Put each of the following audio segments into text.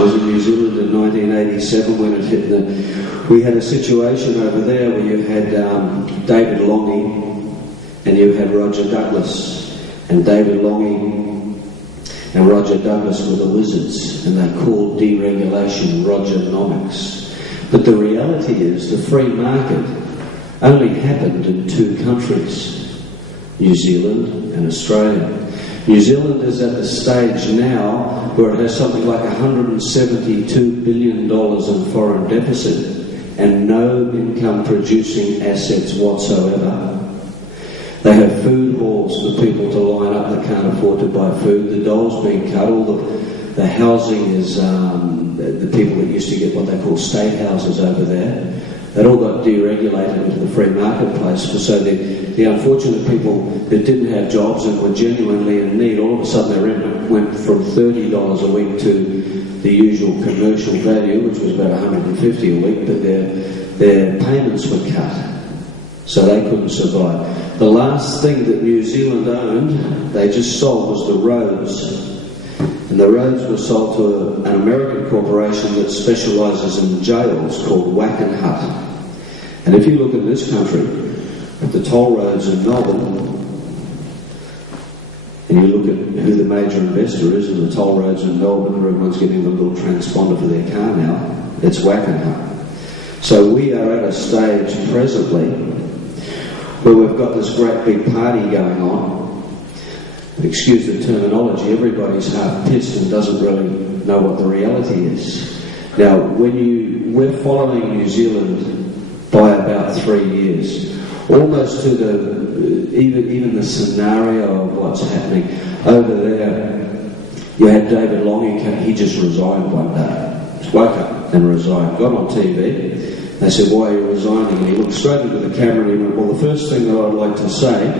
was in New Zealand in 1987 when it hit we had a situation over there where you had David Longy and you had Roger Douglas, and David Longy and Roger Douglas were the wizards, and they called deregulation Rogernomics. But the reality is the free market only happened in two countries, New Zealand and Australia. New Zealand is at the stage now where it has something like $172 billion in foreign deficit and no income producing assets whatsoever. They have food halls for people to line up that can't afford to buy food. The dole's being cut. All the housing is the people that used to get what they call state houses over there. It all got deregulated into the free marketplace. So the unfortunate people that didn't have jobs and were genuinely in need, all of a sudden their rent went from $30 a week to the usual commercial value, which was about $150 a week, but their payments were cut. So they couldn't survive. The last thing that New Zealand owned, they just sold, was the roads. And the roads were sold to an American corporation that specialises in jails called Wackenhut. And if you look at this country, at the toll roads in Melbourne, and you look at who the major investor is in the toll roads in Melbourne, where everyone's getting the little transponder for their car now, it's Wackenhut. So we are at a stage presently where we've got this great big party going on. But excuse the terminology, everybody's half-pissed and doesn't really know what the reality is. Now, we're following New Zealand by about 3 years, almost to even the scenario of what's happening. Over there, you had David Longy, he just resigned one day. Just woke up and resigned, got on TV. They said, "Why are you resigning?" And he looked straight into the camera and he went, "Well, the first thing that I'd like to say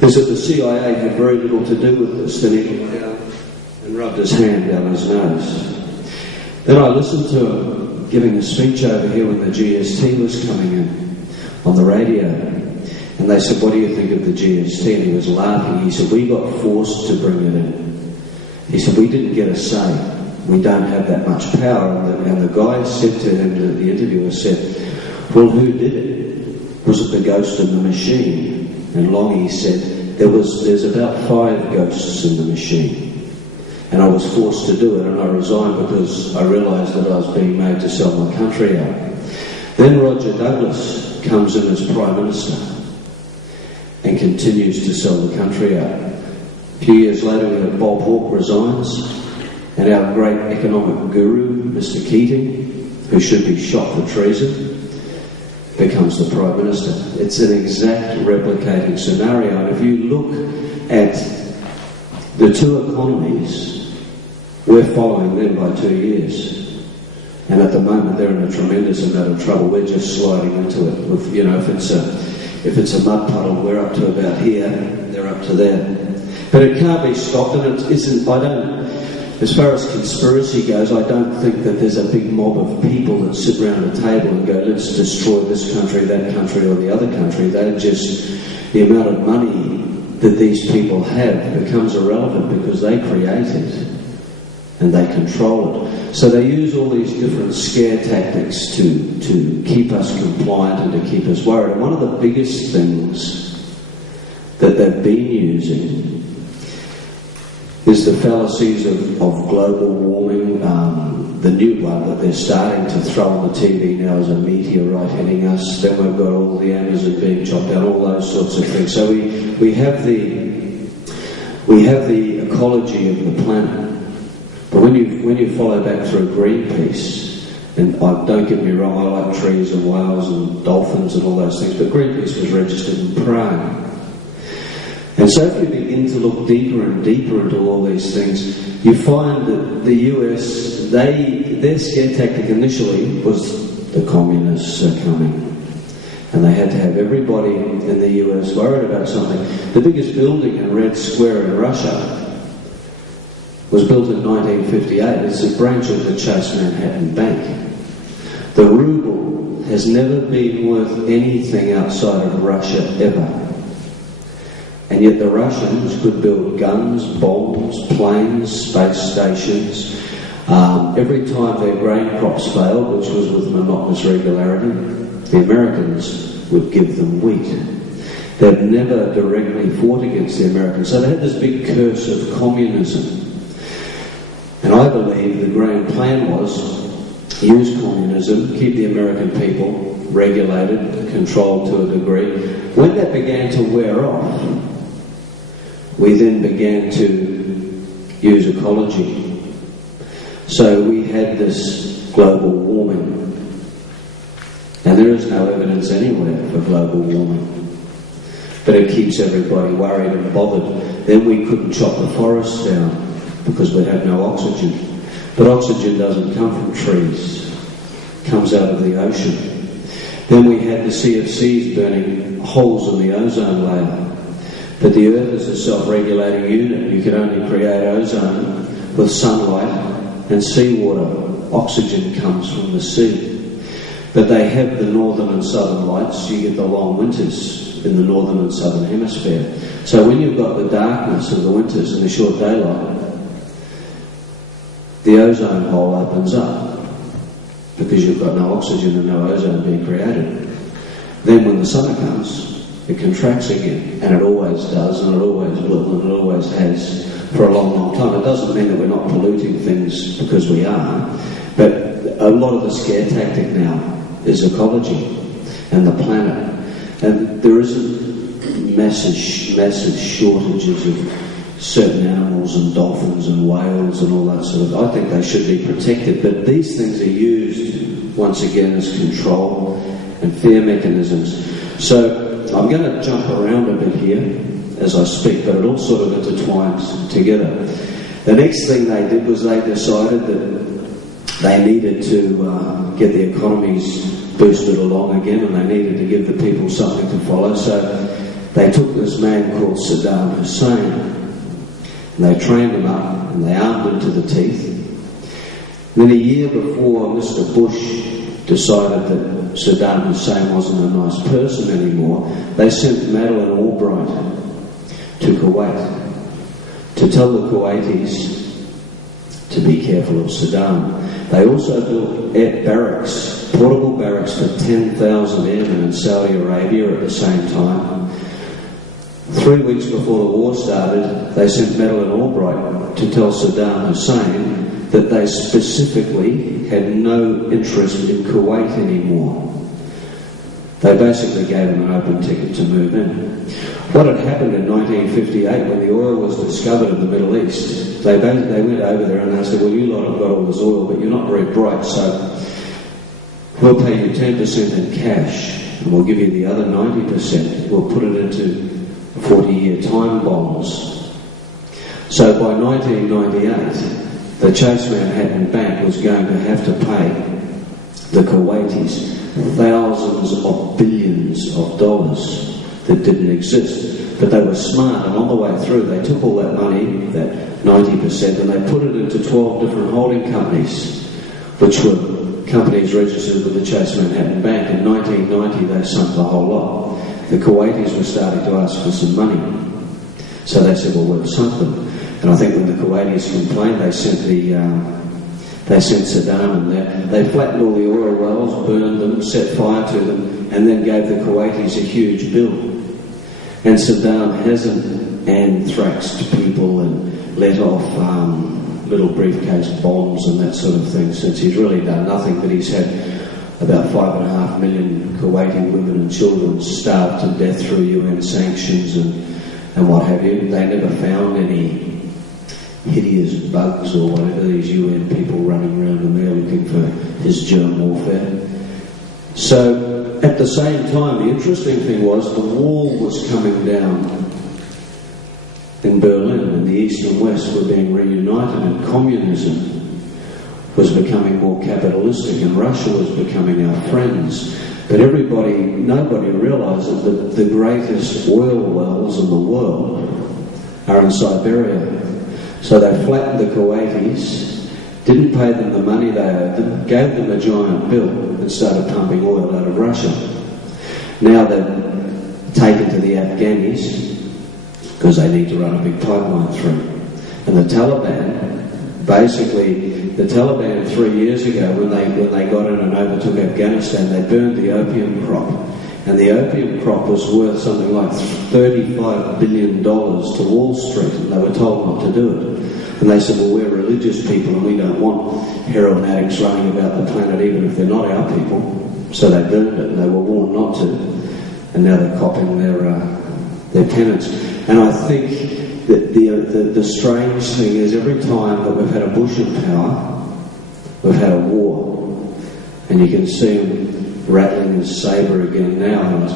is that the CIA had very little to do with this." Then he looked down and rubbed his hand down his nose. Then I listened to him giving a speech over here when the GST was coming in on the radio. And they said, "What do you think of the GST?" And he was laughing. He said, "We got forced to bring it in." He said, "We didn't get a say. We don't have that much power." And the guy said to him, the interviewer said, "Well, who did it? Was it the ghost in the machine?" And Longy said, there's about 5 ghosts in the machine. And I was forced to do it, and I resigned because I realised that I was being made to sell my country out. Then Roger Douglas comes in as Prime Minister and continues to sell the country out. A few years later, we have Bob Hawke resigns, and our great economic guru, Mr. Keating, who should be shot for treason, becomes the Prime Minister. It's an exact replicating scenario. And if you look at the two economies, we're following them by 2 years. And at the moment, they're in a tremendous amount of trouble. We're just sliding into it. If it's a mud puddle, we're up to about here, they're up to there. But it can't be stopped, and it isn't. As far as conspiracy goes, I don't think that there's a big mob of people that sit around a table and go, "Let's destroy this country, that country, or the other country." They're just, the amount of money that these people have becomes irrelevant because they create it and they control it. So they use all these different scare tactics to keep us compliant and to keep us worried. And one of the biggest things that they've been using is the fallacies of global warming. The new one that they're starting to throw on the TV now is a meteorite hitting us. Then we've got all the Amazon being chopped down, all those sorts of things. So we have the ecology of the planet. But when you follow back through Greenpeace, and don't get me wrong, I like trees and whales and dolphins and all those things, but Greenpeace was registered in Prague. And so if you begin to look deeper and deeper into all these things, you find that the US, their scare tactic initially was the communists are coming. And they had to have everybody in the US worried about something. The biggest building in Red Square in Russia was built in 1958. It's a branch of the Chase Manhattan Bank. The ruble has never been worth anything outside of Russia ever. And yet the Russians could build guns, bombs, planes, space stations, Every time their grain crops failed, which was with monotonous regularity, the Americans would give them wheat. They'd never directly fought against the Americans, so they had this big curse of communism. And I believe the grand plan was use communism, keep the American people regulated, controlled to a degree. When that began to wear off, we then began to use ecology. So we had this global warming. And there is no evidence anywhere for global warming. But it keeps everybody worried and bothered. Then we couldn't chop the forests down because we had no oxygen. But oxygen doesn't come from trees. It comes out of the ocean. Then we had the CFCs burning holes in the ozone layer. But the Earth is a self-regulating unit. You can only create ozone with sunlight and seawater. Oxygen comes from the sea. But they have the northern and southern lights. You get the long winters in the northern and southern hemisphere. So when you've got the darkness of the winters and the short daylight, the ozone hole opens up because you've got no oxygen and no ozone being created. Then when the summer comes, it contracts again, and it always does, and it always will, and it always has for a long, long time. It doesn't mean that we're not polluting things because we are, but a lot of the scare tactic now is ecology and the planet. And there isn't massive shortages of certain animals and dolphins and whales and all that sort of. I think they should be protected, but these things are used once again as control and fear mechanisms. So I'm going to jump around a bit here as I speak, but it all sort of intertwines together. The next thing they did was they decided that they needed to get the economies boosted along again, and they needed to give the people something to follow. So they took this man called Saddam Hussein, and they trained him up, and they armed him to the teeth. And then a year before Mr. Bush decided that Saddam Hussein wasn't a nice person anymore, they sent Madeleine Albright to Kuwait to tell the Kuwaitis to be careful of Saddam. They also built barracks, portable barracks for 10,000 airmen in Saudi Arabia at the same time. 3 weeks before the war started, they sent Madeleine Albright to tell Saddam Hussein that they specifically had no interest in Kuwait anymore. They basically gave him an open ticket to move in. What had happened in 1958 when the oil was discovered in the Middle East, they went over there and they said, well, you lot have got all this oil, but you're not very bright, so we'll pay you 10% in cash, and we'll give you the other 90%. We'll put it into 40-year time bonds. So by 1998, the Chase Manhattan Bank was going to have to pay the Kuwaitis thousands of billions of dollars that didn't exist. But they were smart, and on the way through they took all that money, that 90%, and they put it into 12 different holding companies, which were companies registered with the Chase Manhattan Bank. In 1990 they sunk the whole lot. The Kuwaitis were starting to ask for some money. So they said, well, we've sunk them. And I think when the Kuwaitis complained, they sent Saddam in there. They flattened all the oil wells, burned them, set fire to them, and then gave the Kuwaitis a huge bill. And Saddam hasn't anthraxed people and let off little briefcase bombs and that sort of thing since he's really done nothing, but he's had about 5.5 million Kuwaiti women and children starved to death through UN sanctions and what have you. They never found any hideous bugs or whatever, these UN people running around in there looking for his germ warfare. So at the same time, the interesting thing was the wall was coming down in Berlin, and the East and West were being reunited, and communism was becoming more capitalistic, and Russia was becoming our friends. But nobody realised that the greatest oil wells in the world are in Siberia. So they flattened the Kuwaitis, didn't pay them the money they owed them, gave them a giant bill, and started pumping oil out of Russia. Now they've taken to the Afghanis because they need to run a big pipeline through. And the Taliban basically, the Taliban 3 years ago, when they got in and overtook Afghanistan, they burned the opium crop. And the opium crop was worth something like $35 billion to Wall Street, and they were told not to do it. And they said, well, we're religious people and we don't want heroin addicts running about the planet, even if they're not our people. So they burned it, and they were warned not to. And now they're copping their penance. And I think that the strange thing is, every time that we've had a Bush in power, we've had a war. And you can see him rattling his sabre again now. I was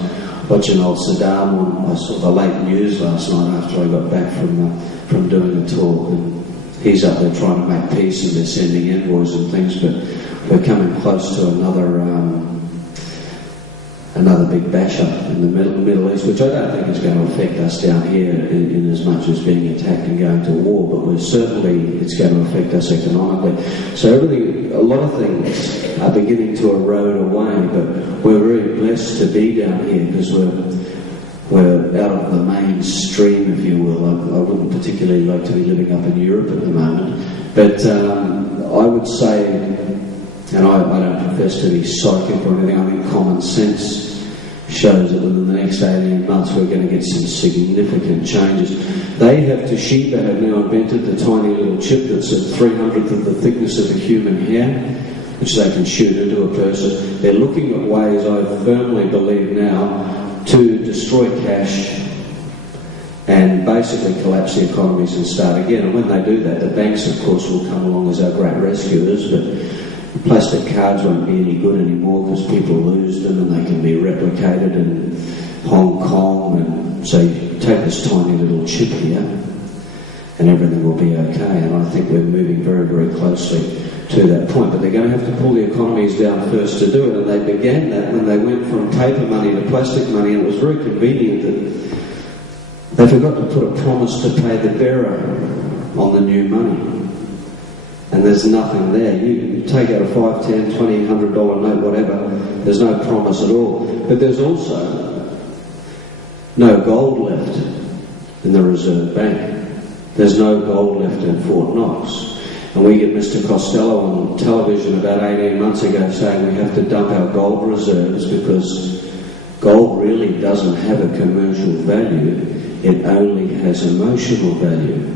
watching old Saddam I saw the late news last night after I got back from doing a talk, and he's up there trying to make peace, and they're sending envoys and things, but we're coming close to another big bash-up in the Middle East, which I don't think is going to affect us down here in as much as being attacked and going to war, but it's going to affect us economically. So a lot of things are beginning to erode away, but we're very blessed to be down here because we're out of the mainstream, if you will. I wouldn't particularly like to be living up in Europe at the moment, but I would say, and I don't profess to be psychic or anything, I think common sense shows that within the next 18 months we're going to get some significant changes. Toshiba have now invented the tiny little chip that's a 300th of the thickness of a human hair, which they can shoot into a person. They're looking at ways, I firmly believe now, to destroy cash and basically collapse the economies and start again. And when they do that, the banks, of course, will come along as our great rescuers, but plastic cards won't be any good anymore because people lose them and they can be replicated in Hong Kong. And so you take this tiny little chip here and everything will be okay. And I think we're moving very, very closely to that point. But they're going to have to pull the economies down first to do it. And they began that when they went from paper money to plastic money, and it was very convenient that they forgot to put a promise to pay the bearer on the new money. And there's nothing there. You take out a $5, $10, $20, $100 note, whatever, there's no promise at all. But there's also no gold left in the Reserve Bank. There's no gold left in Fort Knox. And we get Mr. Costello on television about 18 months ago saying we have to dump our gold reserves because gold really doesn't have a commercial value, it only has emotional value.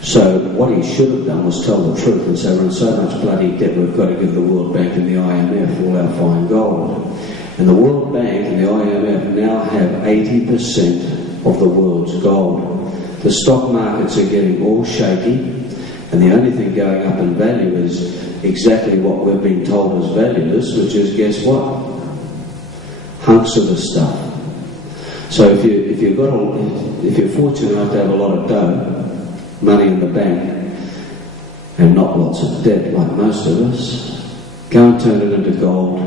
So what he should have done was tell the truth and say we're in so much bloody debt we've got to give the World Bank and the IMF all our fine gold. And the World Bank and the IMF now have 80% of the world's gold. The stock markets are getting all shaky, and the only thing going up in value is exactly what we've been told is valueless, which is, guess what? Hunks of the stuff. So if you're fortunate enough to have a lot of dough, money in the bank, and not lots of debt like most of us, go and turn it into gold,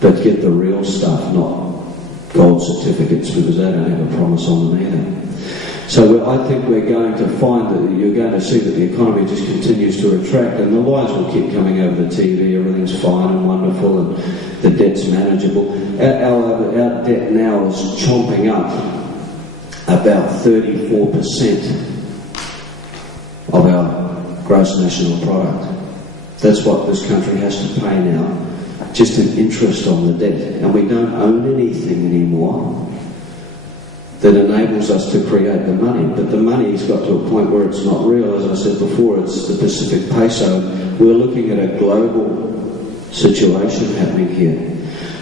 but get the real stuff, not gold certificates, because they don't have a promise on them either. So I think we're going to find that you're going to see that the economy just continues to retract, and the lies will keep coming over the TV, everything's fine and wonderful and the debt's manageable. Our debt now is chomping up about 34% of our gross national product. That's what this country has to pay now, just in interest on the debt. And we don't own anything anymore that enables us to create the money. But the money's got to a point where it's not real. As I said before, it's the Pacific peso. We're looking at a global situation happening here.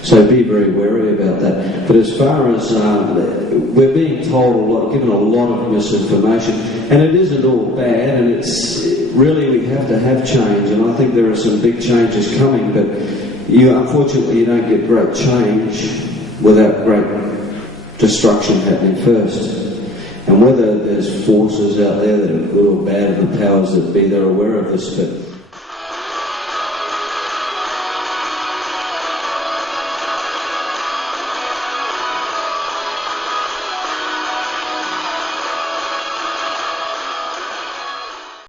So be very wary about that. But as far as we're being told given a lot of misinformation, and it isn't all bad, and it's really we have to have change, and I think there are some big changes coming, but unfortunately you don't get great change without great destruction happening first. And whether there's forces out there that are good or bad, and the powers that be, they're aware of this, but